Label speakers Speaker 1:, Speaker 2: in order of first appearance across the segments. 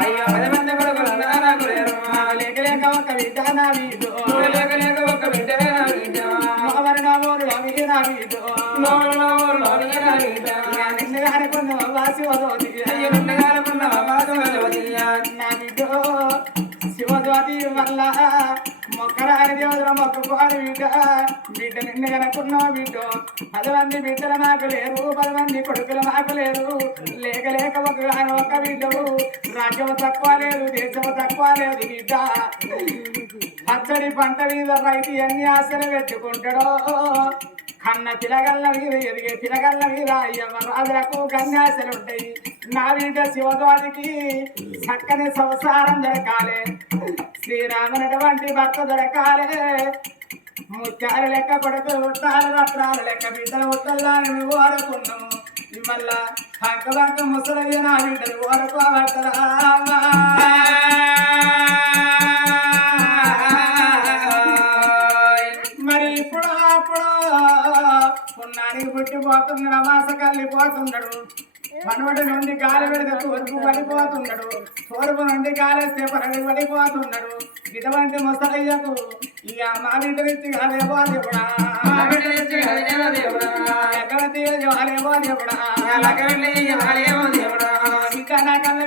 Speaker 1: అయ్యో పది మంది కొడుకులు అన్నా నాకు లేరు.
Speaker 2: లేక లేక ఒక బిడ్డ నా వీడు. శివజ్యోతి వల్ల మొక్కరాని దేవుడు మొక్కుకోని బిడ్డ బిడ్డ నిన్ను కనుక్కున్నావు బిడ్డ పది మంది బిడ్డలు నాకు లేరు పది మంది కొడుకులు నాకు లేరు లేక లేక ఒక ఆయన ఒక బిడ్డవు రాజ్యము తక్కువ లేదు దేశము తక్కువ లేదు బిడ్డ పచ్చడి పంట మీద రైతు ఎన్ని ఆశలు పెట్టుకుంటాడో కన్న పిలగల్ల మీద ఎదిగే పిలగల్ల మీద అయ్యమ్మ కన్యాశలుంటాయి నా బిడ్డ శివద్వారికి చక్కని సంసారం దొరకాలే. శ్రీరామునటువంటి భర్త దొరకాలే. ముత్యాల లెక్క కొడుకు ఉట్టాల రత్నాల లెక్క బిడ్డల ఉట్టల్లాని నువ్వు వాడుకున్నావు మళ్ళా పంక ముసలయ్య నా బిడ్డలు వాడుకోవద్దరా పున్నానికి పుట్టిపోతున్నాడు అమాస కల్లిపోతున్నాడు మనవడి నుండి గాలి పెడితే తూర్పు పడిపోతున్నాడు తూర్పు నుండి గాలేస్తే పరడి పడిపోతున్నాడు ఇటువంటి ముసలయ్యకు ఇక మా దేవుడా. ఎక్కడ
Speaker 1: లకవెళ్ళి ఇవ్వాలేమో దేవుడా.
Speaker 2: బిడ్డ నా కన్న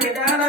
Speaker 2: బిడ్డ నా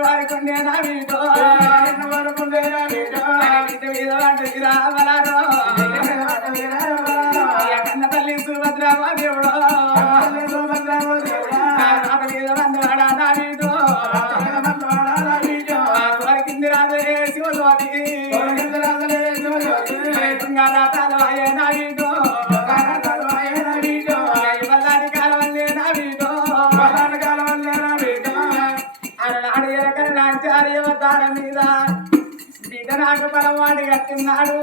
Speaker 2: వాడుకుండే నా
Speaker 1: నిన్ను వరకుండే నా. బిడ్డ
Speaker 2: మీద వాటి రామలారో ఇక మీద బిడ్డ నాకు పరవాడి కట్టున్నాడు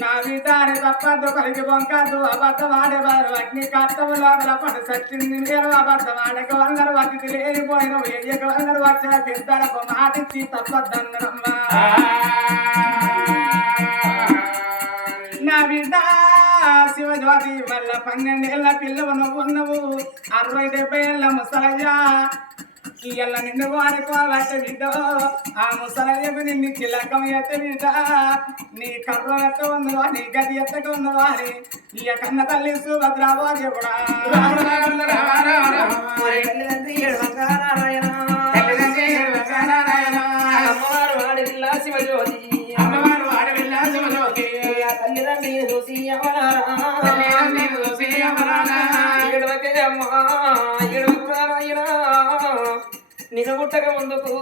Speaker 2: నా బిడ్డ అని తప్పద్దు కలిగి బొంకద్దు అబద్ధం వారు అగ్ని కట్టము లోపల పడు సచ్చింది. మీరు అబద్ధం ఆడక వందరు అతిథి లేనిపోయిన వేయకు వందరు వచ్చిన పెద్దలకు మాటిచ్చి తప్పద్దన్నరమ్మా నా బిడ్డ శివజ్యోతి వల్ల పన్నెండేళ్ళ పిల్లవు నువ్వు నువ్వు అరవై డెబ్బై ఏళ్ళ ముసలయ్యా. ఇయ్యల్ల నిన్ను వాడుకోవచ్చ బిడ్డ ఆ ముసలయ్యకు నిన్ను చిలకం ఎత్త బిడ్డ నీ కర్ర ఎత్త ఉందో నీ గది ఎత్తకు ఉందో అని ఇయ్య కన్న తల్లి
Speaker 1: అమ్మవారు వాడిల్లా శివజ్యోతి.
Speaker 2: అమ్మవారు ఆడవిల్లా శివజ్యోతి.
Speaker 1: తల్లిదండ్రి చూసి అమరారా నిన్ను ముందుకు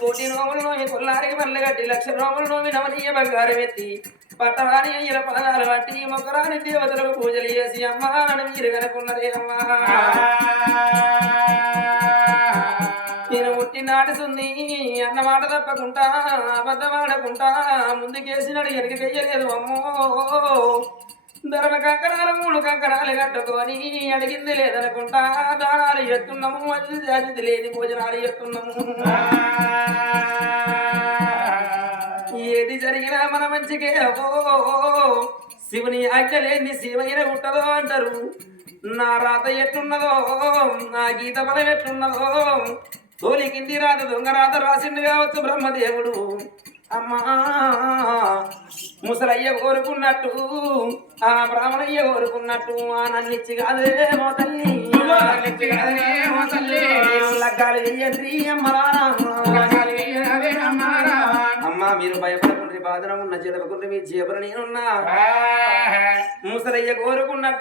Speaker 1: కోటి నోములు నోమి కొల్లారికి పనులు కట్టి లక్ష నోములు నోమి నవనీయ బంగారం ఎత్తి పట్టరాని అయ్యల పాదాలు పట్టి మొక్కరాని దేవతలకు పూజలు చేసి అమ్మా నన్ను మీరు కనుకున్నదే అమ్మా నేను పుట్టినాటి అన్న మాట తప్పకుండా అబద్ధం ఆడకుంటా ముందుకేసినాడు వెనక చెయ్యలేదు అమ్మో ధర్మ కంకణాలు మూడు కంకణాలు కట్టుకొని అడిగింది లేదనుకుంటా. దానాలు ఎత్తున్నాము అది లేని భోజనాలు ఎత్తున్నాము. ఏది జరిగినా మన మంచికే శివుని ఆజ్ఞ లేని శివైన పుట్టదో అంటారు. నా రాత ఎట్లున్నదో నా గీత బలం ఎట్లున్నదో. తోలి కింది రాత దొంగ రాత రాసిండు కావచ్చు బ్రహ్మదేవుడు. అమ్మా ముసలయ్య కోరుకున్నట్టు ఆ బ్రాహ్మణయ్య కోరుకున్నట్టు ఆ నన్నిచ్చి కాదే మో తల్లి.
Speaker 2: నన్నిచ్చి కాదే మో తల్లి.
Speaker 1: నేను లగ్గాలు చెయ్యండి అమ్మలారా అమ్మా మీరు భయపడకుండా బాధన ఉన్న చెదవకుండా మీ చేపలు నేనున్నా. ముసలయ్య కోరుకున్నట్టుగా